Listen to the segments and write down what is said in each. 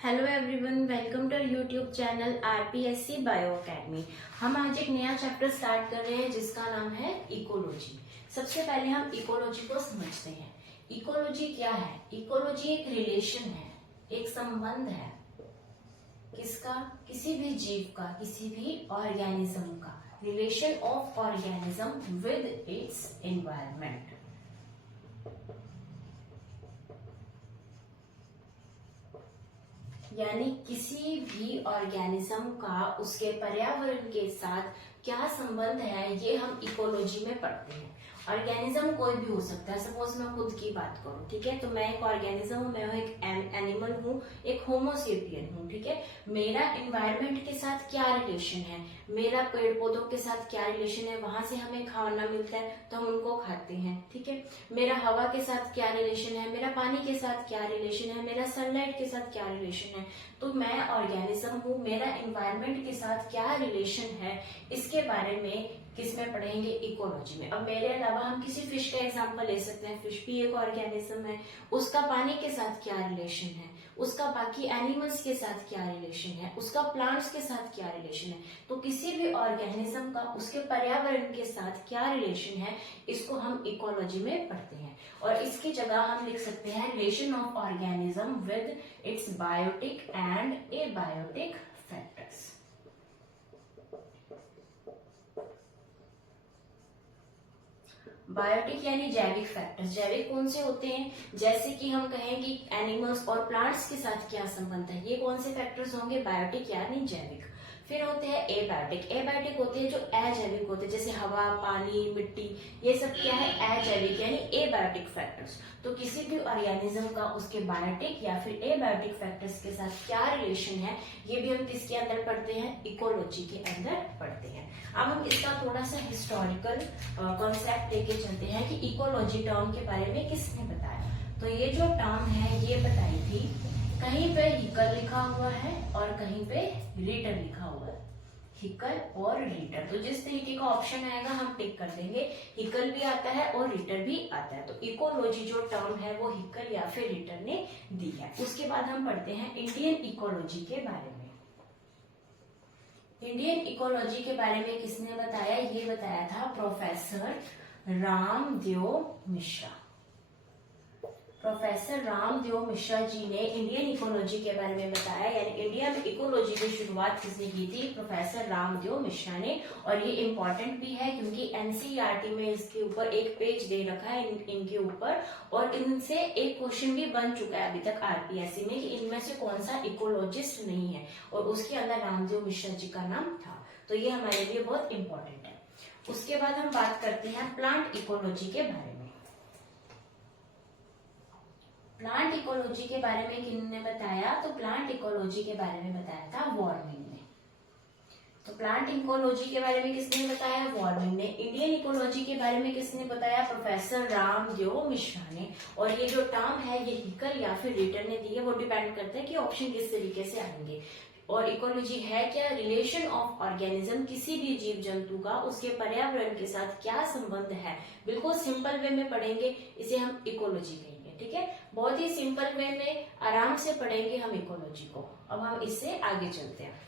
Hello everyone, welcome to YouTube channel RPSC bio academy. हम आज एक नया चैप्टर स्टार्ट कर रहे हैं जिसका नाम है इकोलॉजी। सबसे पहले हम इकोलॉजी को समझते हैं। इकोलॉजी क्या है? इकोलॉजी एक रिलेशन है, एक संबंध है। किसका? किसी भी जीव का, किसी भी ऑर्गेनिज्म का। Relation of organism with its environment. यानी किसी भी ऑर्गेनिज्म का उसके पर्यावरण के साथ क्या संबंध है, ये हम इकोलॉजी में पढ़ते हैं। ऑर्गेनिज्म कोई भी हो सकता है। सपोज मैं खुद की बात करूं, ठीक है, तो मैं एक ऑर्गेनिज्म हूं, मैं एक एनिमल हूं, एक होमोसेपियन हूं, ठीक है। मेरा एनवायरनमेंट के साथ क्या रिलेशन है, मेरा पेड़ पौधों के साथ क्या रिलेशन है, वहां से हमें खाना मिलता है तो हम उनको खाते हैं, ठीक है। मेरा हवा के साथ क्या रिलेशन है, मेरा पानी के साथ क्या रिलेशन है, मेरा सनलाइट के साथ क्या रिलेशन है। तो मैं ऑर्गेनिज्म हूँ, मेरा एनवायरनमेंट के साथ क्या रिलेशन है, इसके बारे में किसमें पढ़ेंगे? इकोलॉजी में। अब मेरे अलावा हम किसी फिश का एग्जांपल ले सकते हैं। फिश भी एक ऑर्गेनिज्म है, उसका पानी के साथ क्या रिलेशन है, उसका बाकी एनिमल्स के साथ क्या रिलेशन है, उसका प्लांट्स के साथ क्या रिलेशन है। तो किसी भी ऑर्गेनिज्म का उसके पर्यावरण के साथ क्या रिलेशन है, इसको हम इकोलॉजी में पढ़ते हैं। और इसकी जगह हम लिख सकते हैं relation of organism with its biotic and abiotic factors. Biotic यानी जैविक फैक्टर्स। जैविक कौन से होते हैं? जैसे कि हम कहें कि एनिमल्स और प्लांट्स के साथ क्या संबंध है, ये कौन से फैक्टर्स होंगे? बायोटिक यानी जैविक। फिर होते हैं एबायोटिक। एबायोटिक होते हैं जो अजैविक होते हैं, जैसे हवा, पानी, मिट्टी, ये सब क्या है? अजैविक यानी एबायोटिक फैक्टर्स। तो किसी भी ऑर्गेनिज्म का उसके बायोटिक या फिर एबायोटिक फैक्टर्स के साथ क्या रिलेशन है, ये भी हम किसके अंदर पढ़ते हैं? इकोलॉजी के अंदर पढ़ते हैं। अब हम इसका थोड़ा सा हिस्टोरिकल कॉन्सेप्ट लेके चलते हैं कि इकोलॉजी टर्म के बारे में किसने बताया। तो ये जो टर्म है ये बताई थी, कहीं पे हिकल लिखा हुआ है और कहीं पे रीटर लिखा हुआ है। हिकल और रीटर, तो जिस तरीके का ऑप्शन आएगा हम टिक कर देंगे। हिकल भी आता है और रीटर भी आता है। तो इकोलॉजी जो टर्म है वो हिकल या फिर रीटर ने दी है। उसके बाद हम पढ़ते हैं इंडियन इकोलॉजी के बारे में। इंडियन इकोलॉजी के बारे में किसने बताया? ये बताया था प्रोफेसर रामदेव मिश्रा। प्रोफेसर रामदेव मिश्रा जी ने इंडियन इकोलॉजी के बारे में बताया। यानी इंडिया में इकोलॉजी की शुरुआत किसने की थी? प्रोफेसर रामदेव मिश्रा ने। और ये इम्पोर्टेंट भी है क्योंकि एनसीईआरटी में इसके ऊपर एक पेज दे रखा है इनके ऊपर, और इनसे एक क्वेश्चन भी बन चुका है अभी तक आरपीएससी में कि इनमें से कौन सा इकोलॉजिस्ट नहीं है, और उसके अंदर रामदेव मिश्रा जी का नाम था। तो ये हमारे लिए बहुत इंपॉर्टेंट है। उसके बाद हम बात करते हैं प्लांट इकोलॉजी के बारे में। प्लांट इकोलॉजी के बारे में किन्होंने बताया? तो प्लांट इकोलॉजी के बारे में बताया था वार्मिंग ने। तो प्लांट इकोलॉजी के बारे में किसने बताया? वार्मिंग ने। इंडियन इकोलॉजी के बारे में किसने बताया? प्रोफेसर रामदेव मिश्रा ने। और ये जो टर्म है ये हिकल या फिर रीटर ने दी है, वो डिपेंड करता है कि ऑप्शन किस तरीके से आएंगे। और इकोलॉजी है क्या? रिलेशन ऑफ ऑर्गेनिज्म, किसी भी जीव जंतु का उसके पर्यावरण के साथ क्या संबंध है। बिल्कुल सिंपल वे में पढ़ेंगे, इसे हम इकोलॉजी कहेंगे, ठीक है। बहुत ही सिंपल वे में आराम से पढ़ेंगे हम इकोलॉजी को। अब हम इससे आगे चलते हैं।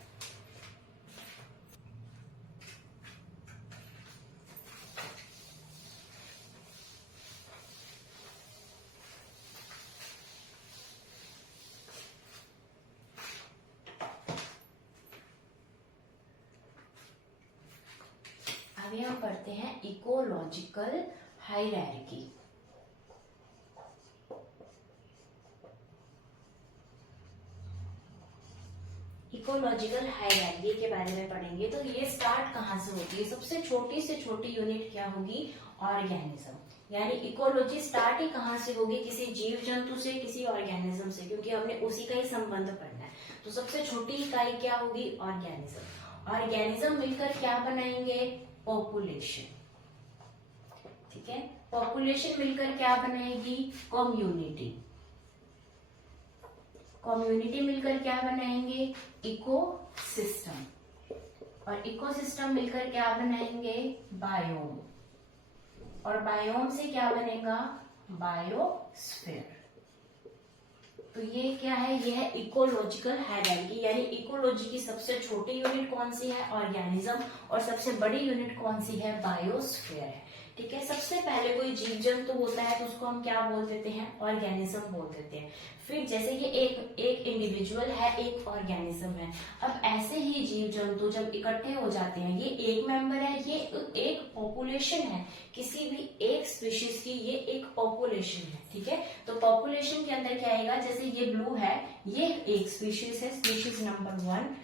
अभी हम पढ़ते हैं इकोलॉजिकल हायरार्की। इकोलॉजिकल हायरार्की के बारे में पढ़ेंगे। तो ये स्टार्ट कहाँ से होती है? सबसे छोटी से छोटी यूनिट क्या होगी? ऑर्गेनिज्म। यानी इकोलॉजी स्टार्ट ही कहाँ से होगी? किसी जीव जंतु से, किसी ऑर्गेनिज्म से, क्योंकि हमने उसी का ही संबंध पढ़ना है। तो सबसे छोटी इकाई क्या होगी? ऑर्गेनिज्म। ऑर्गेनिज्म मिलकर क्या बनाएंगे? पॉपुलेशन, ठीक है। पॉपुलेशन मिलकर क्या बनाएगी? कम्युनिटी। कम्युनिटी मिलकर क्या बनाएंगे? इकोसिस्टम। और इकोसिस्टम मिलकर क्या बनाएंगे? बायोम। और बायोम से क्या बनेगा? बायोस्फीयर। तो ये क्या है, ये है इकोलॉजिकल हायरार्की, यानी इकोलॉजी की सबसे छोटी यूनिट कौन सी है, ऑर्गेनिज्म, और सबसे बड़ी यूनिट कौन सी है, बायोस्फीयर है। ठीक है, सबसे पहले कोई जीव जंतु होता है तो उसको हम क्या बोल देते हैं, ऑर्गेनिज्म बोल देते हैं। फिर जैसे ये एक इंडिविजुअल है, एक ऑर्गेनिज्म है। अब ऐसे ही जीव जंतु जब इकट्ठे हो जाते हैं, ये एक मेंबर है, ये एक पॉपुलेशन है, किसी भी एक स्पीशीज की ये एक पॉपुलेशन है। ठीक है, तो पॉपुलेशन के अंदर क्या आएगा, जैसे ये ब्लू है, ये एक स्पीशीज है, स्पीशीज नंबर 1,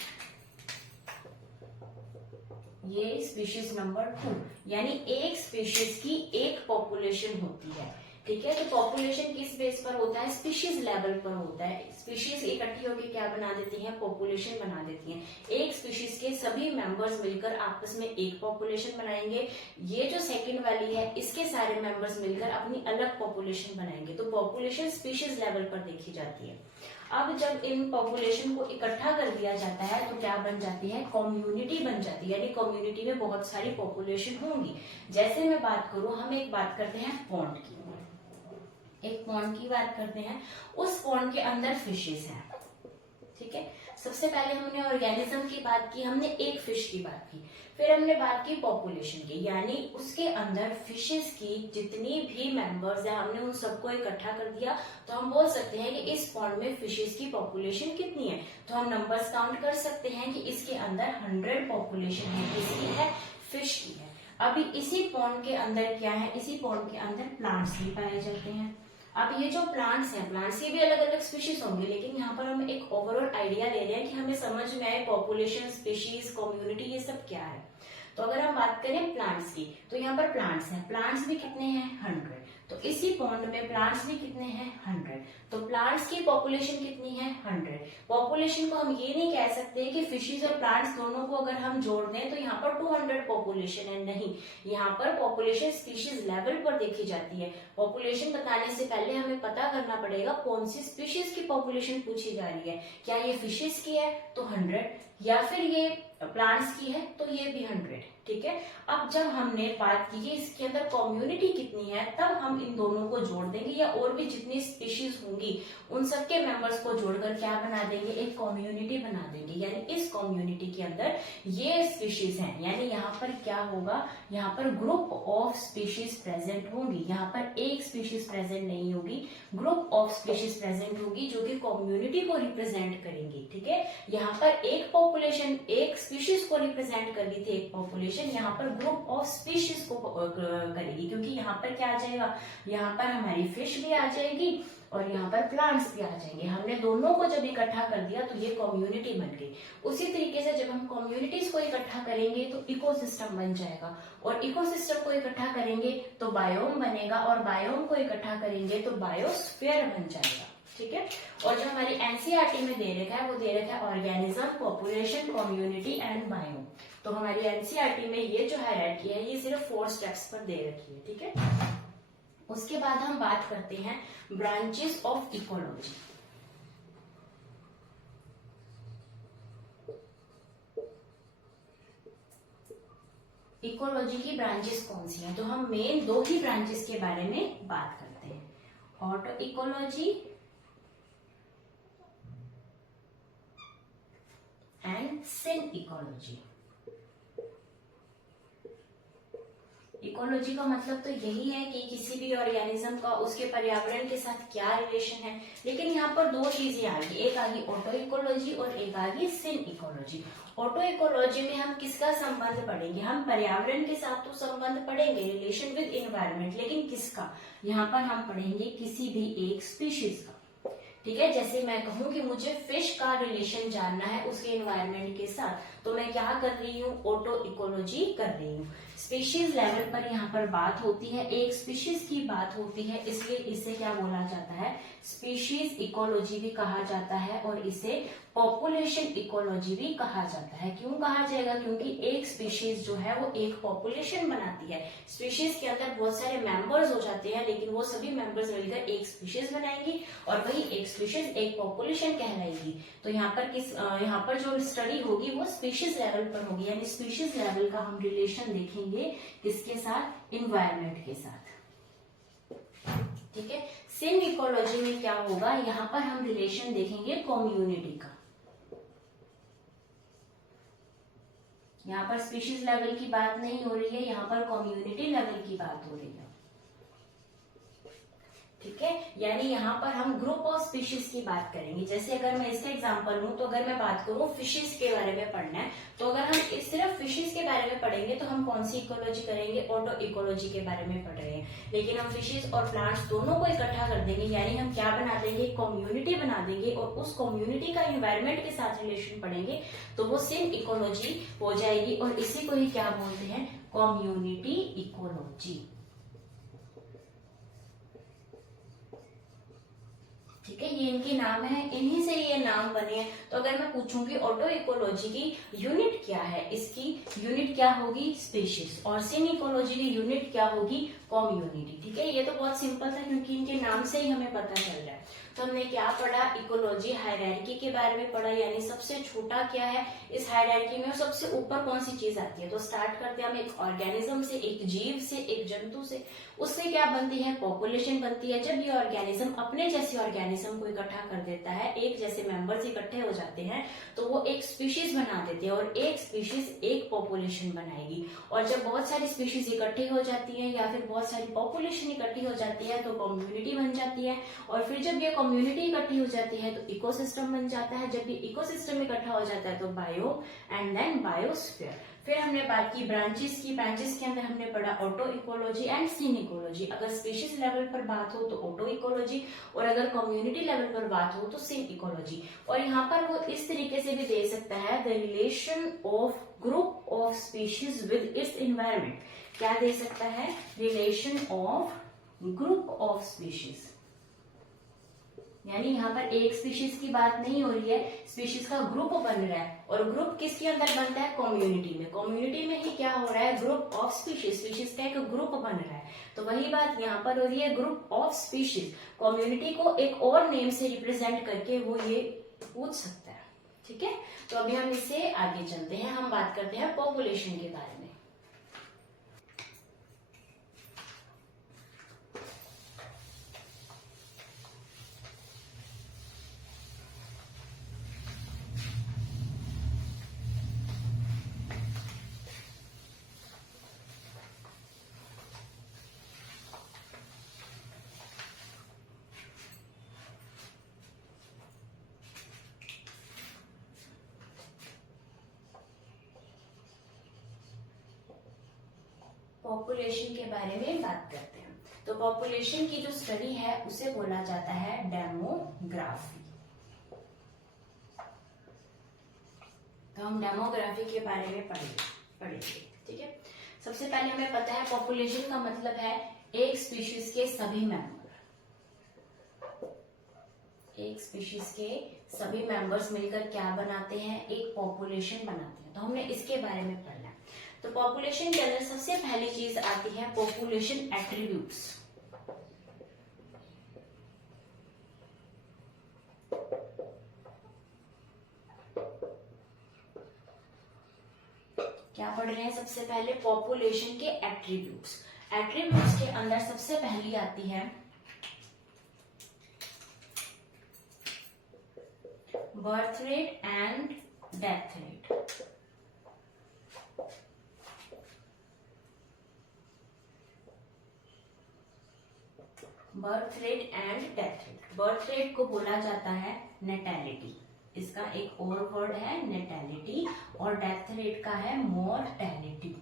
ये स्पीशीज नंबर 2, यानी एक स्पीशीज की एक पॉपुलेशन होती है। ठीक है, तो पॉपुलेशन किस बेस पर होता है, स्पीशीज लेवल पर होता है। स्पीशीज इकट्ठी होकर क्या बना देती हैं, पॉपुलेशन बना देती हैं। एक स्पीशीज के सभी मेंबर्स मिलकर आपस में एक पॉपुलेशन बनाएंगे। ये जो सेकंड वाली है, इसके सारे मेंबर्स मिलकर अपनी अलग पॉपुलेशन बनाएंगे। तो पॉपुलेशन स्पीशीज लेवल पर देखी जाती है। अब जब इन पॉपुलेशन को इकट्ठा कर दिया जाता है तो क्या बन जाती है, कम्युनिटी बन जाती है, यानी कम्युनिटी में बहुत सारी पॉपुलेशन होंगी। जैसे मैं बात करूं, हम एक बात करते हैं पॉन्ड की, एक पॉन्ड की बात करते हैं, उस पॉन्ड के अंदर फिशेस हैं। ठीक है, सबसे पहले हमने ऑर्गेनिज्म की बात की, हमने एक फिश की बात की, फिर हमने बात की पॉपुलेशन की, यानी उसके अंदर फिशेस की जितनी भी मेंबर्स हैं, हमने उन सबको इकट्ठा कर दिया। तो हम बोल सकते हैं कि इस पॉन्ड में फिशेस की पॉपुलेशन कितनी है, तो हम नंबर्स काउंट कर सकते हैं कि इसके अंदर 100 पॉपुलेशन है, किसकी है, फिश की है। अभी इसी पॉन्ड के अंदर क्या है, इसी पॉन्ड के अंदर प्लांट्स भी पाए जाते हैं। अब ये जो प्लांट्स हैं, प्लांट्स की भी अलग अलग स्पीशीज होंगी, लेकिन यहाँ पर हम एक ओवरऑल आइडिया ले रहे हैं कि हमें समझ में आए पॉपुलेशन, स्पीशीज, कम्युनिटी, ये सब क्या है। तो अगर हम बात करें प्लांट्स की, तो यहाँ पर प्लांट्स हैं, प्लांट्स भी कितने हैं, 100। तो इसी पॉन्ड में प्लांट्स भी कितने हैं, 100। तो प्लांट्स की पॉपुलेशन कितनी है, 100। पॉपुलेशन को हम ये नहीं कह सकते कि फिशेज और प्लांट्स दोनों को अगर हम जोड़ दें तो यहाँ पर 200 पॉपुलेशन है, नहीं। यहाँ पर पॉपुलेशन स्पीशीज लेवल पर देखी जाती है। पॉपुलेशन बताने से पहले हमें पता करना पड़ेगा कौन सी स्पीशीज की पॉपुलेशन पूछी जा रही है। क्या ये फिशेज की है तो 100, या फिर ये प्लांट्स की है तो ये भी 100। ठीक है, अब जब हमने बात की कि इसके अंदर कम्युनिटी कितनी है, तब हम इन दोनों को जोड़ देंगे, या और भी जितनी स्पीशीज होंगी उन सबके मेंबर्स को जोड़कर क्या बना देंगे, एक कम्युनिटी बना देंगे। यानी इस कम्युनिटी के अंदर ये स्पीशीज हैं, यानी यहाँ पर क्या होगा, यहाँ पर ग्रुप ऑफ स्पीशीज प्रेजेंट होंगी। यहाँ पर एक स्पीशीज प्रेजेंट नहीं होगी, ग्रुप ऑफ स्पीशीज प्रेजेंट होगी जो कि कम्युनिटी को रिप्रेजेंट करेंगी। ठीक है, यहाँ पर एक पॉपुलेशन एक स्पीशीज को रिप्रेजेंट कर रही थी, एक पॉपुलेशन यहाँ पर ग्रुप ऑफ स्पीशीज को करेगी, क्योंकि यहाँ पर क्या आ जाएगा, यहाँ पर हमारी फिश भी आ जाएगी और यहाँ पर प्लांट्स भी आ जाएंगे। हमने दोनों को जब इकट्ठा कर दिया तो ये कम्युनिटी बन गई। उसी तरीके से जब हम कम्युनिटीज को इकट्ठा करेंगे तो इकोसिस्टम बन जाएगा, और इकोसिस्टम को इकट्ठा करेंगे तो बायोम बनेगा, और बायोम को इकट्ठा करेंगे तो बायोस्फीयर बन जाएगा। ठीक है, और जो हमारी एनसीईआरटी में दे रखा है वो दे रखा है organism, population, community and biome. तो हमारी एनसीईआरटी में ये जो हायरार्की है ये सिर्फ 4 स्टेप्स पर दे रखी है। ठीक है, उसके बाद हम बात करते हैं ब्रांचेस ऑफ इकोलॉजी। इकोलॉजी की ब्रांचेस कौन सी हैं, तो हम मेन 2 ही ब्रांचेस के बारे में बात करते हैं, auto ecology and syn ecology. Ecology का मतलब तो यही है कि किसी भी ऑर्गेनिज्म का उसके पर्यावरण के साथ क्या रिलेशन है, लेकिन यहाँ पर 2 चीजें आ गई, एक आ गई ऑटो इकोलॉजी और एक आ गई सिन इकोलॉजी। ऑटो इकोलॉजी में हम किसका संबंध पढ़ेंगे, हम पर्यावरण के साथ तो संबंध पढ़ेंगे, रिलेशन विद एनवायरनमेंट, लेकिन किसका, यहाँ पर हम पढ़ेंगे किसी भी एक स्पीशीज का। ठीक है, जैसे मैं कहूं कि मुझे फिश का रिलेशन जानना है उसके एनवायरनमेंट के साथ, तो मैं क्या कर रही हूँ, ऑटो इकोलॉजी कर रही हूँ। स्पीशीज लेवल पर यहाँ पर बात होती है, एक स्पीशीज की बात होती है, इसलिए इसे क्या बोला जाता है, स्पीशीज इकोलॉजी भी कहा जाता है, और इसे पॉपुलेशन इकोलॉजी भी कहा जाता है। क्यों कहा जाएगा, क्योंकि एक स्पीशीज जो है वो एक पॉपुलेशन बनाती है। स्पीशीज के अंदर बहुत सारे मेंबर्स हो जाते हैं, लेकिन वो सभी मेंबर्स मिलकर एक स्पीशीज बनाएंगी, और वही एक स्पीशीज एक पॉपुलेशन कहलाएगी। तो यहाँ पर जो स्टडी होगी वो स्पीशीज लेवल पर होगी, यानी स्पीशीज लेवल का हम रिलेशन देखेंगे किसके साथ, इन्वायरमेंट के साथ। ठीक है। सिम इकोलॉजी में क्या होगा, यहाँ पर हम रिलेशन देखेंगे कम्युनिटी का। यहाँ पर स्पीशीज लेवल की बात नहीं हो रही है, यहाँ पर कम्युनिटी लेवल की बात हो रही है। ठीक है, यानी यहाँ पर हम ग्रुप ऑफ स्पीशीज की बात करेंगे। जैसे अगर मैं इसका एग्जांपल लूं, तो अगर मैं बात करूं फिशेस के बारे में पढ़ना है, तो अगर हम सिर्फ फिशेस के बारे में पढ़ेंगे तो हम कौन सी इकोलॉजी करेंगे, ऑटो इकोलॉजी के बारे में पढ़ रहे हैं। लेकिन हम फिशेस और प्लांट्स दोनों को इकट्ठा कर देंगे, यानी हम क्या बना देंगे, कम्युनिटी बना देंगे, और उस कम्युनिटी का इन्वायरमेंट के साथ रिलेशन पढ़ेंगे, तो वो सिम इकोलॉजी हो जाएगी। और इसी को ही क्या बोलते हैं, कम्युनिटी इकोलॉजी। ठीक है, ये इनके नाम है, इन्हीं से ये नाम बने हैं। तो अगर मैं पूछूंगी ऑटो इकोलॉजी की यूनिट क्या है, इसकी यूनिट क्या होगी, स्पीशीज, और सिम इकोलॉजी की यूनिट क्या होगी, कम्युनिटी। ठीक है, ये तो बहुत सिंपल था क्योंकि इनके नाम से ही हमें पता चल रहा है। तो हमने क्या पढ़ा, इकोलॉजी हायरार्की के बारे में पढ़ा, यानी सबसे छोटा क्या है इस हायरार्की में, और सबसे ऊपर कौन सी चीज आती है। तो स्टार्ट करते हैं हम एक ऑर्गेनिज्म से, एक जीव से, एक जंतु से। उससे क्या बनती है, पॉपुलेशन बनती है। जब ये ऑर्गेनिज्म अपने जैसे ऑर्गेनिज्म को इकट्ठा कर देता है, एक जैसे मेंबर्स इकट्ठे हो जाते हैं, तो वो एक स्पीशीज बना देते हैं, और एक स्पीशीज एक पॉपुलेशन बनाएगी। और जब बहुत सारी स्पीशीज इकट्ठी हो जाती है, या फिर बहुत सारी पॉपुलेशन इकट्ठी हो जाती है, तो कम्युनिटी बन जाती है। और फिर जब ये कम्युनिटी इकट्ठी हो जाती है तो इकोसिस्टम बन जाता है। जब ये इकोसिस्टम इकट्ठा हो जाता है तो बायो, एंड देन बायोस्फीयर। फिर हमने बात की ब्रांचेस की। ब्रांचेस के अंदर हमने पढ़ा auto ecology and SIM ecology. अगर स्पीशीज लेवल पर बात हो तो ऑटो इकोलॉजी, और अगर कम्युनिटी लेवल पर बात हो तो सिम इकोलॉजी। और यहाँ पर वो इस तरीके से भी दे सकता है, the relation of group of species with its environment. क्या दे सकता है, relation of group of species, यानी यहाँ पर एक स्पीशीज की बात नहीं हो रही है, स्पीशीज का ग्रुप बन रहा है। और ग्रुप किसके अंदर बनता है, कम्युनिटी में। कम्युनिटी में ही क्या हो रहा है, ग्रुप ऑफ स्पीशीज, स्पीशीज का एक ग्रुप बन रहा है। तो वही बात यहाँ पर हो रही है, ग्रुप ऑफ स्पीशीज। कम्युनिटी को एक और नेम से रिप्रेजेंट करके वो ये पूछ सकता है। ठीक है, तो अभी हम इससे आगे चलते हैं, हम बात करते हैं पॉपुलेशन के बारे में। पॉपुलेशन के बारे में बात करते हैं। तो पॉपुलेशन की जो स्टडी है उसे बोला जाता है डेमोग्राफी। तो हम डेमोग्राफी के बारे में पढ़ेंगे। ठीक है, सबसे पहले हमें पता है पॉपुलेशन का मतलब है एक स्पीशीज के सभी मेंबर, एक स्पीशीज के सभी मेंबर्स मिलकर क्या बनाते हैं, एक पॉपुलेशन बनाते हैं। तो हमने इसके बारे में पढ़ना है। तो पॉपुलेशन के अंदर सबसे पहली चीज आती है पॉपुलेशन एट्रीब्यूट्स। क्या पढ़ रहे हैं, सबसे पहले पॉपुलेशन के एट्रीब्यूट्स। एट्रीब्यूट्स के अंदर सबसे पहली आती है birth rate and death rate. Birth rate and death rate. Birth rate को बोला जाता है नेटैलिटी, इसका एक और वर्ड है नेटैलिटी, और डेथ रेट का है मोर्टेलिटी।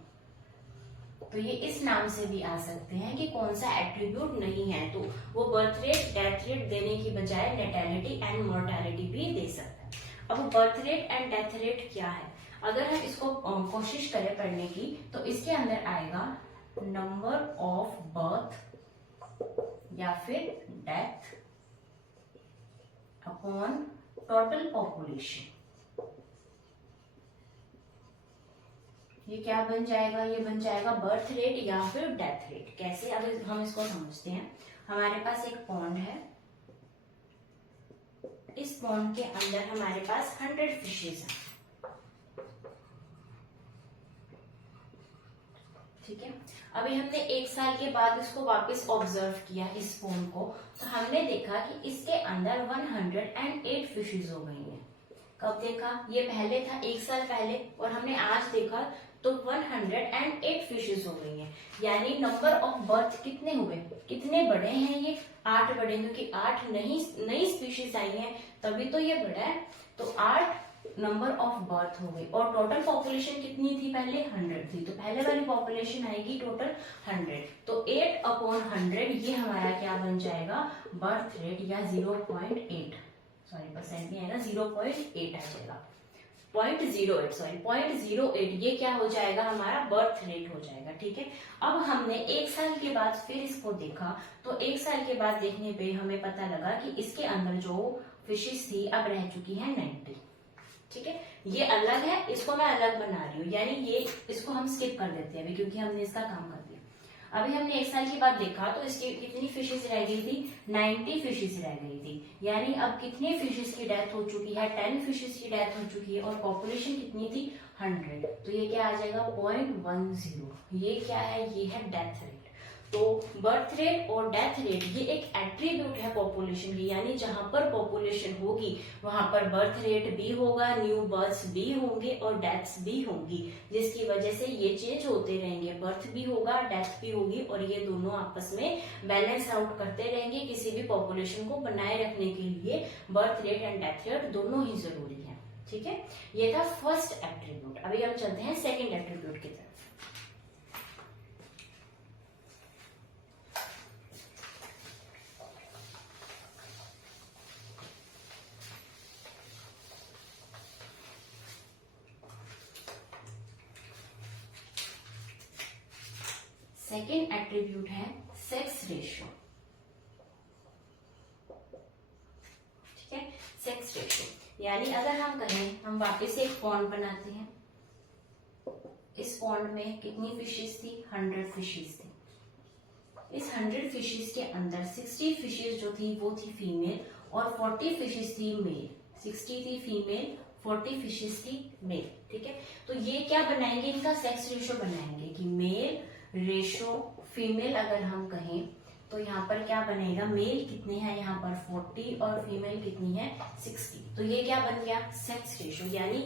तो ये इस नाम से भी आ सकते हैं कि कौन सा एट्रीब्यूट नहीं है, तो वो बर्थ रेट डेथ रेट देने की बजाय नेटैलिटी एंड मोर्टेलिटी भी दे सकता है। अब birth rate and death rate क्या है, अगर हम इसको कोशिश करें पढ़ने की, तो इसके अंदर आएगा नंबर ऑफ बर्थ या फिर डेथ अपॉन टोटल पॉपुलेशन। ये क्या बन जाएगा, ये बन जाएगा बर्थ रेट या फिर डेथ रेट। कैसे, अब हम इसको समझते हैं। हमारे पास एक पॉन्ड है, इस पॉन्ड के अंदर हमारे पास 100 फिशेज हैं। ठीक है, अभी हमने 1 साल के बाद इसको वापस ऑब्जर्व किया इस स्पॉन को, तो हमने देखा कि इसके अंदर 108 फिशेज हो गई हैं। कब देखा? ये पहले था 1 साल पहले, और हमने आज देखा तो 108 फिशेज हो गई हैं। यानी नंबर ऑफ बर्थ कितने हुए, कितने बढ़े हैं ये? 8 बढ़े, क्योंकि 8 नई स्पीशीज आई हैं तभी तो ये बढ़ा है। तो 8 नंबर ऑफ बर्थ हो गई। और टोटल पॉपुलेशन कितनी थी? पहले 100 थी, तो पहले वाली पॉपुलेशन आएगी टोटल 100। तो 8/100 ये हमारा क्या बन जाएगा? बर्थ रेट, या 0.8, सॉरी परसेंट नहीं आएगा, 0.8 आ जाएगा, 0.08 ये क्या हो जाएगा? हमारा बर्थ रेट हो जाएगा। ठीक है, अब हमने 1 साल के बाद फिर इसको देखा, तो 1 साल के बाद देखने पे हमें पता लगा कि इसके अंदर जो फिशेस थी अब रह चुकी है 90। ठीक है, ये अलग है, इसको मैं अलग बना रही हूँ, यानी ये इसको हम स्किप कर देते हैं अभी, क्योंकि हमने इसका काम कर दिया। अभी हमने 1 साल के बाद देखा तो इसकी कितनी फिशेस रह गई थी? 90 फिशेस रह गई थी। यानी अब कितने फिशेस की डेथ हो चुकी है? 10 फिशेस की डेथ हो चुकी है, और पॉपुलेशन कितनी थी? 100। तो ये क्या आ जाएगा? 0.10। ये क्या है? ये है डेथ रेट। तो बर्थ रेट और डेथ रेट ये एक एट्रीब्यूट है पॉपुलेशन की, यानी जहां पर पॉपुलेशन होगी वहां पर बर्थ रेट भी होगा, न्यू बर्थ्स भी होंगे और डेथ्स भी होंगी, जिसकी वजह से ये चेंज होते रहेंगे। बर्थ भी होगा, डेथ भी होगी, और ये दोनों आपस में बैलेंस आउट करते रहेंगे। किसी भी पॉपुलेशन को बनाए रखने के लिए birth rate and death rate दोनों ही जरूरी है। ठीक है, ये था फर्स्ट एट्रीब्यूट। अभी हम चलते हैं सेकेंड एट्रीब्यूट की तरफ। सेकेंड एट्रीब्यूट है सेक्स रेशियो। ठीक है, सेक्स रेशियो यानी अगर हम कहें, हम वापस एक पॉन्ड बनाते हैं, इस पॉन्ड में कितनी फिशेस थी? 100 फिशेस थी। इस 100 फिशेस के अंदर 60 फिशेस जो थी वो थी फीमेल, और 40 फिशेस थी मेल। 60 थी फीमेल, 40 फिशेस थी मेल। ठीक है, तो ये क्या बनाएंगे? इनका सेक्स रेशियो बनाएंगे कि मेल रेशो फीमेल अगर हम कहें तो यहाँ पर क्या बनेगा? मेल कितने हैं यहाँ पर? 40, और फीमेल कितनी है? 60। तो ये क्या बन गया? Sex ratio. यानी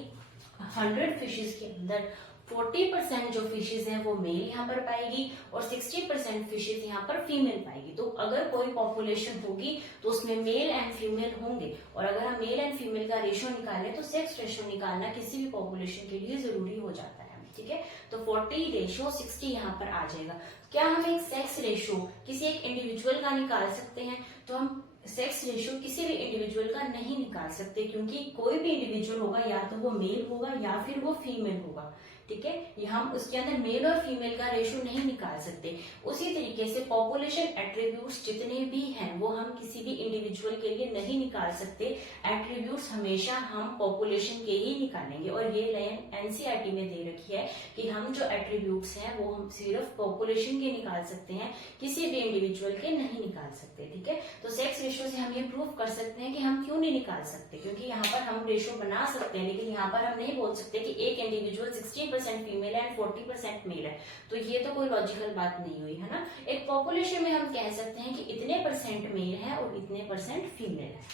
100 फिशेस के अंदर 40% जो फिशेस हैं वो मेल यहाँ पर पाएगी, और 60% फिशेस यहाँ पर फीमेल पाएगी। तो अगर कोई पॉपुलेशन होगी तो उसमें मेल एंड फीमेल होंगे, और अगर हम मेल एंड फीमेल का रेशियो निकालें तो सेक्स रेशियो निकालना किसी भी पॉपुलेशन के लिए जरूरी हो जाता है। ठीक है, तो 40 रेशियो 60 यहाँ पर आ जाएगा। क्या हम एक सेक्स रेशियो किसी एक इंडिविजुअल का निकाल सकते हैं? तो हम सेक्स रेशियो किसी भी इंडिविजुअल का नहीं निकाल सकते, क्योंकि कोई भी इंडिविजुअल होगा या तो वो मेल होगा या फिर वो फीमेल होगा। ठीक है, ये हम उसके अंदर मेल और फीमेल का रेशियो नहीं निकाल सकते। उसी तरीके से पॉपुलेशन एट्रीब्यूट्स जितने भी हैं वो हम किसी भी इंडिविजुअल के लिए नहीं निकाल सकते। एट्रीब्यूट्स हमेशा हम पॉपुलेशन के ही निकालेंगे, और ये लाइन एनसीईआरटी में दे रखी है कि हम जो एट्रीब्यूट्स हैं वो हम सिर्फ पॉपुलेशन के निकाल सकते हैं, किसी भी इंडिविजुअल के नहीं निकाल सकते। ठीक है, तो सेक्स रेशियो से हम ये प्रूव कर सकते हैं कि हम क्यों नहीं निकाल सकते, क्योंकि यहाँ पर हम रेशियो बना सकते हैं, लेकिन यहाँ पर हम नहीं बोल सकते कि एक इंडिविजुअल 60% फीमेल है एंड 40% मेल है। तो ये तो कोई लॉजिकल बात नहीं हुई, है ना। एक पॉपुलेशन में हम कह सकते हैं कि इतने % मेल है और इतने % फीमेल है।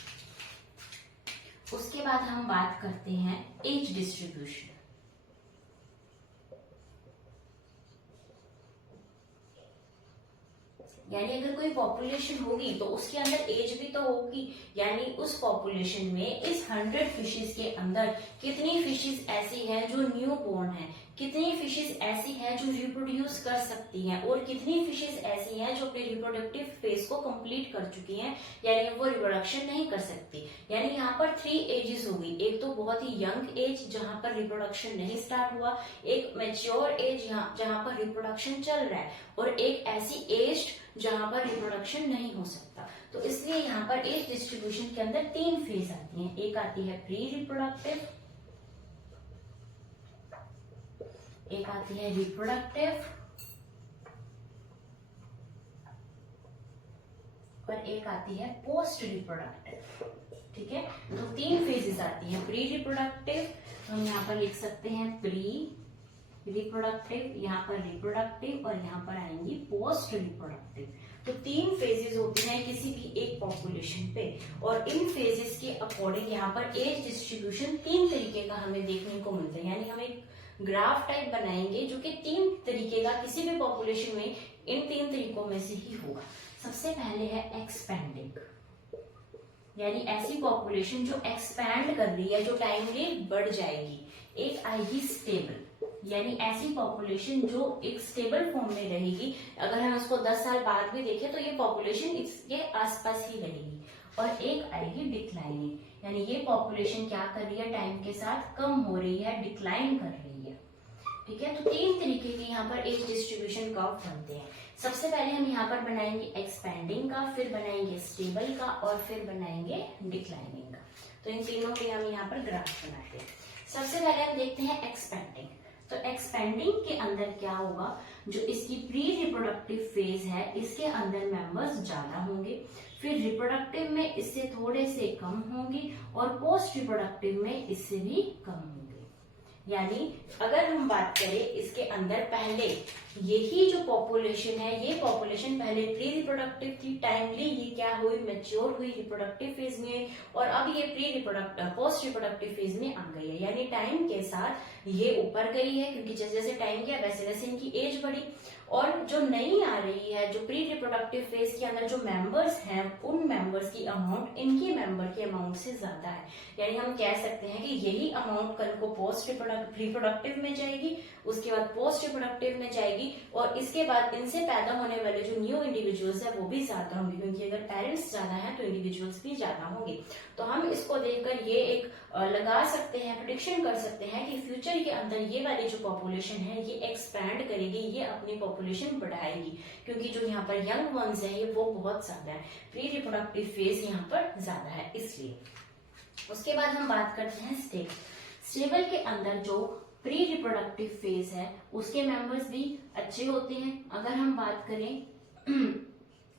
उसके बाद हम बात करते हैं एज डिस्ट्रीब्यूशन। यानी अगर कोई पॉपुलेशन होगी तो उसके अंदर एज भी तो होगी, यानी उस पॉपुलेशन में इस 100 फिशेस के अंदर कितनी फिशेस ऐसी हैं जो न्यू बोर्न है, कितनी फिशेस ऐसी हैं जो रिप्रोड्यूस कर सकती हैं, और कितनी फिशेस ऐसी हैं जो अपने रिप्रोडक्टिव फेज को कंप्लीट कर चुकी हैं, यानी वो रिप्रोडक्शन नहीं कर सकती। यानी यहाँ पर 3 एजेस होगी। एक तो बहुत ही यंग एज जहां पर रिप्रोडक्शन नहीं स्टार्ट हुआ, एक मैच्योर एज जहां पर रिप्रोडक्शन चल रहा है, और एक ऐसी एज जहां पर रिप्रोडक्शन नहीं हो सकता। तो इसलिए यहाँ पर एज डिस्ट्रीब्यूशन के अंदर 3 फेज आती हैं। एक आती है प्री रिप्रोडक्टिव, एक आती है रिप्रोडक्टिव, और एक आती है पोस्ट रिप्रोडक्टिव। ठीक है, तो 3 फेजेस आती हैं। प्री रिप्रोडक्टिव हम यहाँ पर लिख सकते हैं प्री रिप्रोडक्टिव, यहाँ पर रिप्रोडक्टिव और यहाँ पर आएंगी पोस्ट रिप्रोडक्टिव। तो 3 फेजेस होते हैं किसी भी एक पॉपुलेशन पे, और इन फेजेस के अकॉर्डिंग यहाँ पर एज डिस्ट्रीब्यूशन 3 तरीके का हमें देखने को मिलता है। यानी हम एक ग्राफ टाइप बनाएंगे जो कि 3 तरीके का किसी भी पॉपुलेशन में इन 3 तरीकों में से ही होगा। सबसे पहले है एक्सपेंडिंग, यानी ऐसी पॉपुलेशन जो एक्सपैंड कर रही है, जो टाइमली बढ़ जाएगी। एक आएगी स्टेबल, यानी ऐसी पॉपुलेशन जो एक स्टेबल फॉर्म में रहेगी, अगर हम उसको 10 साल बाद भी देखें तो ये पॉपुलेशन इसके आसपास ही रहेगी। और एक आएगी डिक्लाइनिंग, यानी ये पॉपुलेशन क्या कर रही है, टाइम के साथ कम हो रही है, डिक्लाइन कर रही है। ठीक है, तो 3 तरीके के यहाँ पर एज डिस्ट्रीब्यूशन कर्व बनते हैं। सबसे पहले हम यहाँ पर बनाएंगे एक्सपैंडिंग का, फिर बनाएंगे स्टेबल का और फिर बनाएंगे डिक्लाइनिंग का। तो इन तीनों के हम यहाँ पर ग्राफ बनाते हैं। सबसे पहले हम देखते हैं एक्सपैंडिंग। तो एक्सपेंडिंग के अंदर क्या होगा, जो इसकी प्री रिप्रोडक्टिव फेज है इसके अंदर मेंबर्स ज्यादा होंगे, फिर रिप्रोडक्टिव में इससे थोड़े से कम होंगे और पोस्ट रिप्रोडक्टिव में इससे भी कम होंगे। यानी अगर हम बात करें इसके अंदर पहले यही जो पॉपुलेशन है, ये पॉपुलेशन पहले प्री रिप्रोडक्टिव थी, टाइमली ये क्या हुई, मैच्योर हुई, रिप्रोडक्टिव फेज में, और अब ये पोस्ट रिप्रोडक्टिव फेज में आ गई है। यानी टाइम के साथ ये ऊपर गई है, क्योंकि जैसे जैसे टाइम गया वैसे वैसे इनकी एज बढ़ी। और जो नई आ रही है, जो प्री रिप्रोडक्टिव फेज के अंदर जो मेंबर्स हैं, उन मेंबर्स की अमाउंट इनकी मेंबर के अमाउंट से ज्यादा है। यानी हम कह सकते हैं कि यही अमाउंट कल को पोस्ट रिप्रोडक्टिव में जाएगी, उसके बाद पोस्ट रिप्रोडक्टिव में जाएगी, और इसके बाद इनसे पैदा होने वाले जो न्यू इंडिविजुअल्स है वो भी ज्यादा होंगे, क्योंकि अगर पेरेंट्स ज्यादा हैं तो इंडिविजुअल्स भी ज्यादा होंगे। तो हम इसको देखकर ये एक लगा सकते हैं, प्रेडिक्शन कर सकते हैं कि फ्यूचर के अंदर ये वाली जो पॉपुलेशन है ये एक्सपैंड करेगी, ये अपनी पॉपुलेशन बढ़ाएगी, क्योंकि जो यहाँ पर यंग वंस है ये वो बहुत ज्यादा है, प्री रिप्रोडक्टिव फेज यहाँ पर ज्यादा है इसलिए। उसके बाद हम बात करते हैं स्टेबल। स्टेबल के अंदर जो प्री रिप्रोडक्टिव फेज है उसके मेंबर्स भी अच्छे होते हैं। अगर हम बात करें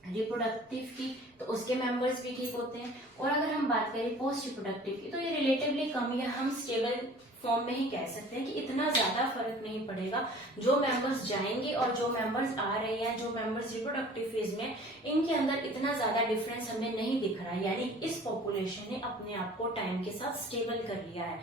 रिप्रोडक्टिव की तो उसके मेंबर्स भी ठीक होते हैं, और अगर हम बात करें पोस्ट रिप्रोडक्टिव की तो ये रिलेटिवली कम, या हम स्टेबल फॉर्म में ही कह सकते हैं कि इतना ज्यादा फर्क नहीं पड़ेगा। जो मेंबर्स जाएंगे और जो मेंबर्स आ रहे हैं, जो मेंबर्स रिप्रोडक्टिव फेज में, इनके अंदर इतना ज्यादा डिफरेंस हमें नहीं दिख रहा है। यानी इस पॉपुलेशन ने अपने आप को टाइम के साथ स्टेबल कर लिया है।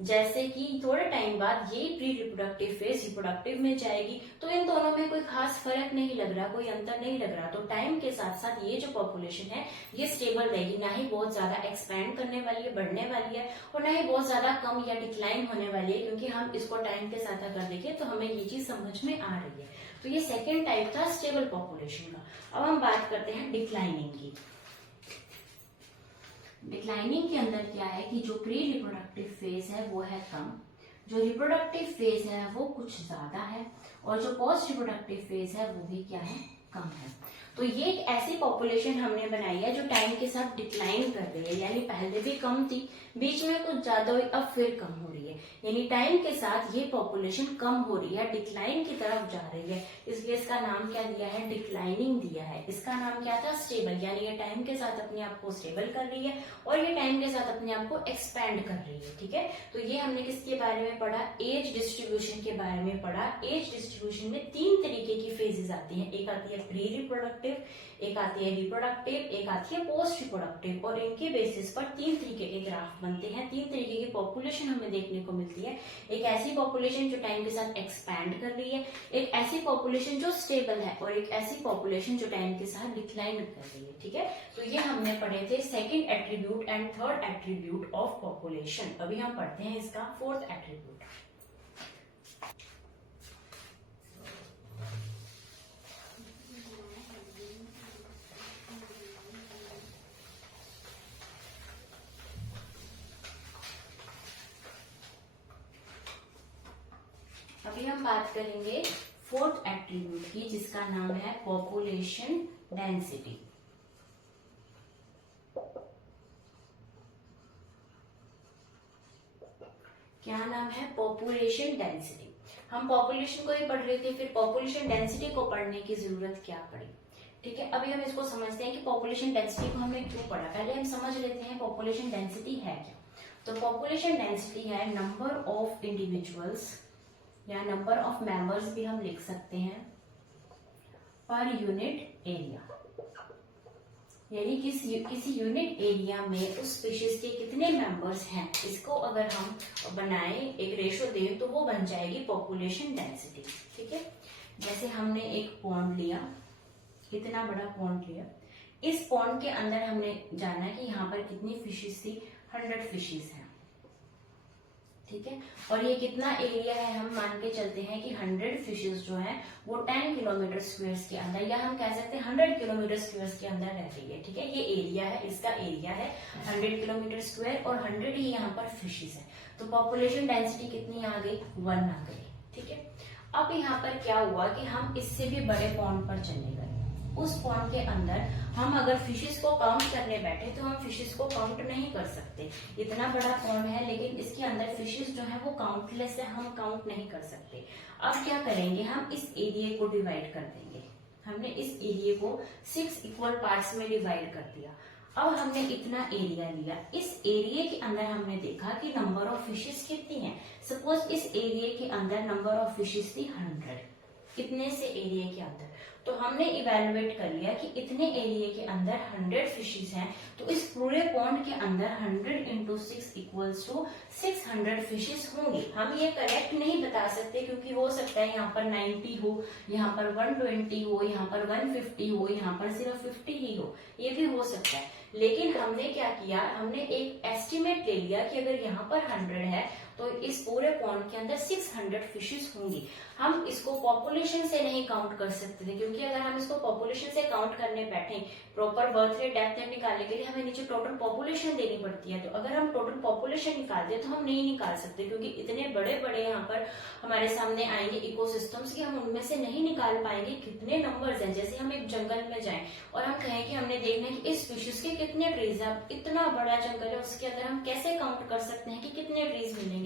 जैसे कि थोड़े टाइम बाद ये प्री रिप्रोडक्टिव फेज रिप्रोडक्टिव में जाएगी, तो इन दोनों में कोई खास फर्क नहीं लग रहा, कोई अंतर नहीं लग रहा। तो टाइम के साथ साथ ये जो पॉपुलेशन है ये स्टेबल रहेगी, ना ही बहुत ज्यादा एक्सपैंड करने वाली है, बढ़ने वाली है, और ना ही बहुत ज्यादा कम या डिक्लाइन होने वाली है, क्योंकि हम इसको टाइम के साथ अगर देखें तो हमें ये चीज समझ में आ रही है। तो ये सेकेंड टाइप था स्टेबल पॉपुलेशन का। अब हम बात करते हैं डिक्लाइनिंग की। डिक्लाइनिंग के अंदर क्या है कि जो प्री रिप्रोडक्टिव फेज है वो है कम, जो रिप्रोडक्टिव फेज है वो कुछ ज्यादा है, और जो पोस्ट रिप्रोडक्टिव फेज है वो भी क्या है, कम है। तो ये एक ऐसी पॉपुलेशन हमने बनाई है जो टाइम के साथ डिक्लाइन कर रही है, यानी पहले भी कम थी, बीच में कुछ ज्यादा हुई, अब फिर कम हो रही है। यानी टाइम के साथ ये पॉपुलेशन कम हो रही है, डिक्लाइन की तरफ जा रही है, इसलिए इसका नाम क्या दिया है, डिक्लाइनिंग दिया है। इसका नाम क्या था, स्टेबल, यानी ये टाइम के साथ अपने आप को स्टेबल कर रही है और ये टाइम के साथ अपने आप को एक्सपैंड कर रही है। ठीक है, तो ये हमने किसके बारे में पढ़ा, एज डिस्ट्रीब्यूशन के बारे में पढ़ा। एज डिस्ट्रीब्यूशन में 3 तरीके की फेजेस आती हैं, एक आती है प्री रिप्रोडक्टिव, एक आती है रिप्रोडक्टिव, एक आती है पोस्ट रिप्रोडक्टिव, और इनके बेसिस पर 3 तरीके के ग्राफ बनते हैं, 3 तरीके की पॉपुलेशन हमें देखने को मिलती है। एक ऐसी पॉपुलेशन जो टाइम के साथ एक्सपैंड कर रही है, एक ऐसी पॉपुलेशन जो स्टेबल है, और एक ऐसी पॉपुलेशन जो टाइम के साथ डिक्लाइन कर रही है। ठीक है, तो ये हमने पढ़े थे second attribute and third attribute of population. अभी हम पढ़ते हैं इसका फोर्थ एट्रीब्यूट। अभी हम बात करेंगे फोर्थ एट्रीब्यूट की, जिसका नाम है पॉपुलेशन डेंसिटी। क्या नाम है, पॉपुलेशन डेंसिटी। हम पॉपुलेशन को ही पढ़ रहे थे, फिर पॉपुलेशन डेंसिटी को पढ़ने की जरूरत क्या पड़ी। ठीक है, अभी हम इसको समझते हैं कि पॉपुलेशन डेंसिटी को हमने क्यों पढ़ा। पहले हम समझ लेते हैं पॉपुलेशन डेंसिटी है क्या। तो पॉपुलेशन डेंसिटी है नंबर ऑफ इंडिविजुअल्स या नंबर ऑफ मेंबर्स भी हम लिख सकते हैं पर यूनिट एरिया, यानी किसी यूनिट एरिया में उस स्पीशीज के कितने मेंबर्स हैं, इसको अगर हम बनाएं, एक रेशो दें, तो वो बन जाएगी पॉपुलेशन डेंसिटी। ठीक है, जैसे हमने एक पॉन्ड लिया, इतना बड़ा पॉन्ड लिया, इस पॉन्ड के अंदर हमने जाना कि यहाँ पर कितनी फिशेज थी, 100 फिशेज हैं। ठीक है, और ये कितना एरिया है, हम मान के चलते हैं कि 100 फिशेज जो है वो 10 किलोमीटर स्क्वायर के अंदर, या हम कह सकते हैं 100 किलोमीटर स्क्वायर के अंदर रह रही है। ठीक है, ये एरिया है, इसका एरिया है 100 किलोमीटर स्क्वायर और 100 ही यहाँ पर फिशेज है। तो पॉपुलेशन डेंसिटी कितनी आ गई, 1 आ गई। ठीक है, अब यहाँ पर क्या हुआ कि हम इससे भी बड़े पॉन्ड पर चले गए। उस पॉन्ड के अंदर हम अगर फिशेस को काउंट करने बैठे तो हम फिशेस को काउंट नहीं कर सकते। इतना बड़ा पॉन्ड है लेकिन इसके अंदर फिशेस जो है वो काउंटलेस है, हम काउंट नहीं कर सकते। अब क्या करेंगे, हम इस एरिया को डिवाइड कर देंगे। हमने इस एरिया को 6 इक्वल पार्ट्स में डिवाइड कर दिया। अब हमने इतना एरिया लिया, इस एरिया के अंदर हमने देखा कि नंबर ऑफ फिशेस कितनी है। सपोज इस एरिया के अंदर नंबर ऑफ फिशेस थी 100, इतने से एरिया के अंदर, तो हमने इवेलुएट कर लिया कि इतने एरिया के अंदर 100 फिशेज हैं, तो इस पूरे पॉन्ड के अंदर 100 इंटू 6 इक्वल्स टू 600 फिशेज होंगी। हम ये करेक्ट नहीं बता सकते क्योंकि हो सकता है यहाँ पर 90 हो, यहाँ पर 120 हो, यहाँ पर 150 हो, यहाँ पर सिर्फ 50 ही हो, ये भी हो सकता है। लेकिन हमने क्या किया, हमने एक एस्टिमेट ले लिया कि अगर यहाँ पर 100 है तो इस पूरे पॉन्ड के अंदर 600 फिशेज होंगी। हम इसको पॉपुलेशन से नहीं काउंट कर सकते थे क्योंकि अगर हम इसको पॉपुलेशन से काउंट करने बैठे, proper birth rate death rate निकालने के लिए हमें नीचे टोटल पॉपुलेशन देनी पड़ती है। तो अगर हम टोटल पॉपुलेशन निकालते हैं तो हम नहीं निकाल सकते क्योंकि इतने बड़े बड़े यहाँ पर हमारे सामने आएंगे इकोसिस्टम्स की, हम उनमें से नहीं निकाल पाएंगे कितने नंबर्स हैं। जैसे हम एक जंगल में जाएं और हम कहें कि हमने देखना है कि इस स्पीशीज के कितने ट्रीज है, इतना बड़ा जंगल है उसके अंदर हम कैसे काउंट कर सकते हैं कि कितने ट्रीज मिलेंगे।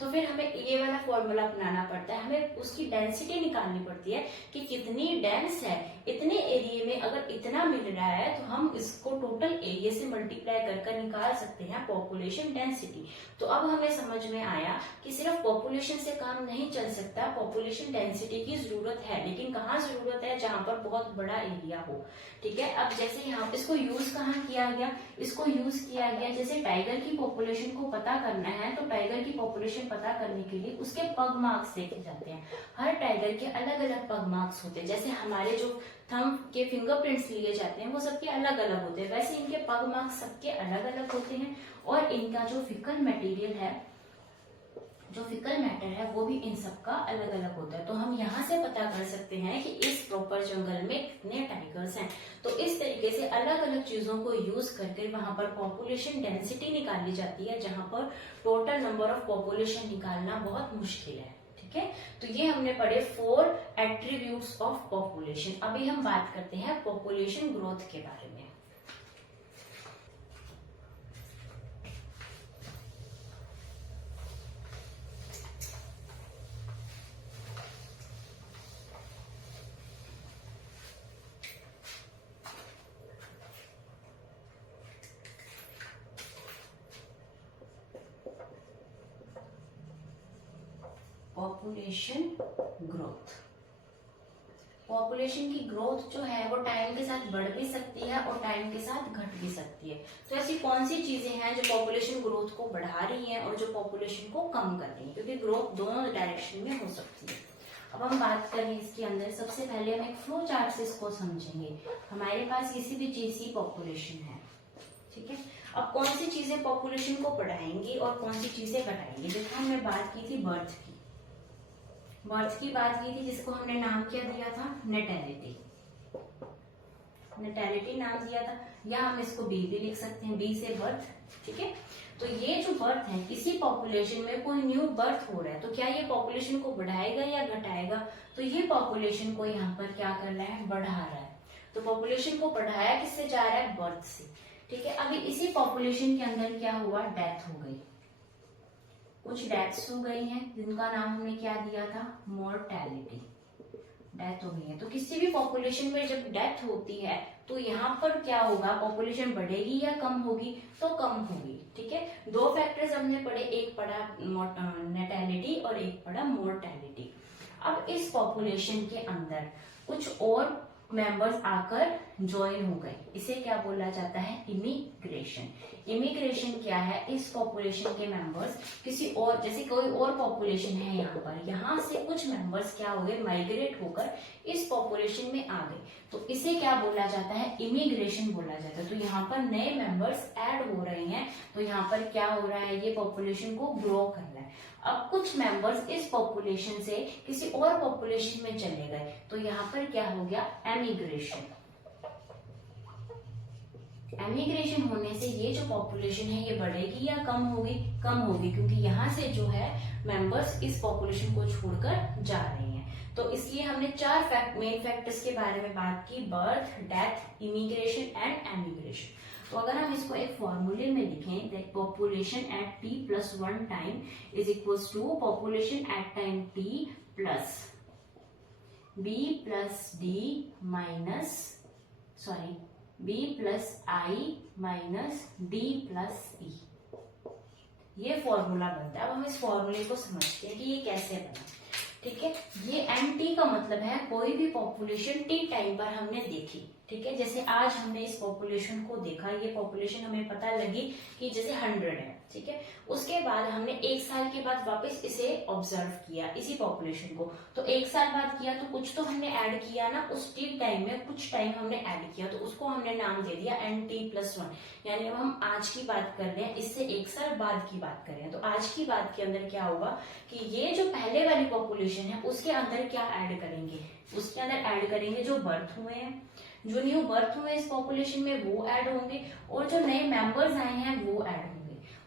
तो फिर हमें ये वाला फॉर्मूला अपनाना पड़ता है, हमें उसकी डेंसिटी निकालनी पड़ती है कि कितनी डेंस है, इतने एरिया में अगर इतना मिल रहा है तो हम इसको टोटल एरिया से मल्टीप्लाई कर निकाल सकते हैं पॉपुलेशन डेंसिटी। तो अब हमें समझ में आया कि सिर्फ पॉपुलेशन से काम नहीं चल सकता, पॉपुलेशन डेंसिटी की जरूरत है, लेकिन कहाँ जरूरत है, जहां पर बहुत बड़ा एरिया हो। ठीक है, अब जैसे यहाँ इसको यूज कहाँ किया गया, इसको यूज किया गया जैसे टाइगर की पॉपुलेशन को पता करना है तो टाइगर की पॉपुलेशन पता करने के लिए उसके पग मार्क्स देखे जाते हैं। हर टाइगर के अलग अलग पग मार्क्स होते हैं, जैसे हमारे जो थंब के फिंगरप्रिंट्स लिए जाते हैं वो सबके अलग अलग होते हैं, वैसे इनके पग मार्क्स सबके अलग अलग होते हैं। और इनका जो फिकल मटेरियल है, जो फिकल मैटर है, वो भी इन सबका अलग अलग होता है। तो हम यहाँ से पता कर सकते हैं कि इस प्रॉपर जंगल में कितने टाइगर्स हैं। तो इस तरीके से अलग अलग चीजों को यूज करके वहां पर पॉपुलेशन डेंसिटी निकाली जाती है, जहां पर टोटल नंबर ऑफ पॉपुलेशन निकालना बहुत मुश्किल है। ठीक है, तो ये हमने पढ़े 4 एट्रीब्यूट्स ऑफ पॉपुलेशन। अभी हम बात करते हैं पॉपुलेशन ग्रोथ के बारे में। पॉपुलेशन ग्रोथ, पॉपुलेशन की ग्रोथ जो है वो टाइम के साथ बढ़ भी सकती है और टाइम के साथ घट भी सकती है। तो ऐसी कौन सी चीजें हैं जो पॉपुलेशन ग्रोथ को बढ़ा रही हैं और जो पॉपुलेशन को कम कर रही हैं, क्योंकि ग्रोथ दोनों डायरेक्शन में हो सकती है। अब हम बात करें इसके अंदर, सबसे पहले हम एक फ्लो चार्ट से इसको समझेंगे। हमारे पास किसी भी चीज की पॉपुलेशन है, ठीक है, अब कौन सी चीजें पॉपुलेशन को बढ़ाएंगी और कौन सी चीजें घटाएंगी। देखो हमने बात की थी बर्थ की, बर्थ की बात की थी जिसको हमने नाम क्या दिया था, नेटेलिटी, नेटेलिटी नाम दिया था, या हम इसको बी भी लिख सकते हैं, बी से बर्थ। ठीक है, तो ये जो बर्थ है, किसी पॉपुलेशन में कोई न्यू बर्थ हो रहा है तो क्या ये पॉपुलेशन को बढ़ाएगा या घटाएगा, तो ये पॉपुलेशन को यहाँ पर क्या कर रहा है, बढ़ा रहा है। तो पॉपुलेशन को बढ़ाया किससे जा रहा है, बर्थ से। ठीक है, अभी इसी पॉपुलेशन के अंदर क्या हुआ, डेथ हो गई, कुछ डेथ्स हो गई हैं जिनका नाम हमने क्या दिया था, मोर्टेलिटी, डेथ हो गई है। तो किसी भी पॉपुलेशन में जब डेथ होती है तो यहाँ पर क्या होगा, पॉपुलेशन बढ़ेगी या कम होगी, तो कम होगी। ठीक है, दो फैक्टर्स हमने पढ़े, एक पढ़ा नेटेलिटी और एक पढ़ा मोर्टेलिटी। अब इस पॉपुलेशन के अंदर कुछ और मेंबर्स आकर ज्वाइन हो गए, इसे क्या बोला जाता है, इमिग्रेशन। इमिग्रेशन क्या है, इस पॉपुलेशन के मेंबर्स किसी और, जैसे कोई और पॉपुलेशन है यहाँ पर, यहाँ से कुछ मेंबर्स क्या हो गए, माइग्रेट होकर इस पॉपुलेशन में आ गए, तो इसे क्या बोला जाता है, इमिग्रेशन बोला जाता है। तो यहाँ पर नए मेंबर्स ऐड हो रहे हैं, तो यहाँ पर क्या हो रहा है, ये पॉपुलेशन को ग्रो कर रहा है। अब कुछ मेंबर्स इस पॉपुलेशन से किसी और पॉपुलेशन में चले गए, तो यहाँ पर क्या हो गया, एमिग्रेशन। एमिग्रेशन होने से ये जो पॉपुलेशन है ये बढ़ेगी या कम होगी, कम होगी, क्योंकि यहाँ से जो है मेंबर्स इस पॉपुलेशन को छोड़कर जा रहे हैं। तो इसलिए हमने चार मेन फैक्टर्स के बारे में बात की, birth, death, immigration and emigration. तो अगर हम इसको एक फॉर्मूले में लिखें, that population at t+1 time is equals to population at time t plus b plus D minus b plus I minus D plus E, ये फॉर्मूला बनता है। अब हम इस फॉर्मूले को समझते हैं कि ये कैसे बना। ठीक है, ये nt का मतलब है कोई भी पॉपुलेशन t टाइम पर हमने देखी। ठीक है, जैसे आज हमने इस पॉपुलेशन को देखा, ये पॉपुलेशन हमें पता लगी कि जैसे 100 है। ठीक है, उसके बाद हमने एक साल के बाद वापस इसे ऑब्जर्व किया, इसी पॉपुलेशन को, तो एक साल बाद किया, तो कुछ तो हमने ऐड किया ना, उस टी टाइम में कुछ टाइम हमने ऐड किया, तो उसको हमने नाम दे दिया nt+1। यानी अब हम आज की बात कर रहे हैं, इससे एक साल बाद की बात कर रहे हैं, तो आज की बात के अंदर क्या होगा कि ये जो पहले वाली पॉपुलेशन है उसके अंदर क्या ऐड करेंगे, उसके अंदर ऐड करेंगे जो बर्थ हुए हैं, जो न्यू बर्थ हुए इस पॉपुलेशन में वो ऐड होंगे, और जो नए मेंबर्स आए हैं वो ऐड होंगे।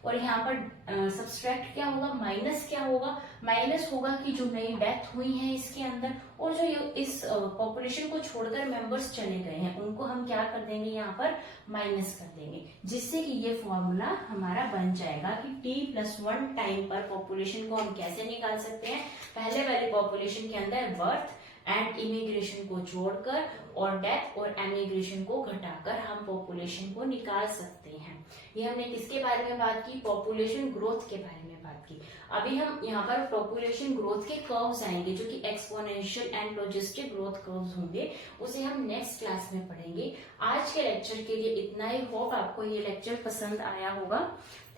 और यहाँ पर सब्सट्रैक्ट क्या होगा, माइनस क्या होगा, माइनस होगा कि जो नई डेथ हुई है इसके अंदर, और जो इस पॉपुलेशन को छोड़कर मेंबर्स चले गए हैं उनको हम क्या कर देंगे, यहाँ पर माइनस कर देंगे, जिससे कि ये फॉर्मूला हमारा बन जाएगा कि t+1 टाइम पर पॉपुलेशन को हम कैसे निकाल सकते हैं, पहले वाली पॉपुलेशन के अंदर बर्थ एंड इमिग्रेशन को जोड़कर और डेथ और एमिग्रेशन को घटाकर हम पॉपुलेशन को निकाल सकते हैं। ये हमने किसके बारे में बात की, पॉपुलेशन ग्रोथ के बारे में बात की। अभी हम यहाँ पर पॉपुलेशन ग्रोथ के कर्व्स आएंगे, जो कि exponential and logistic growth curves होंगे, उसे हम नेक्स्ट क्लास में पढ़ेंगे। आज के लेक्चर के लिए इतना ही। होप आपको ये लेक्चर पसंद आया होगा।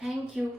Thank you.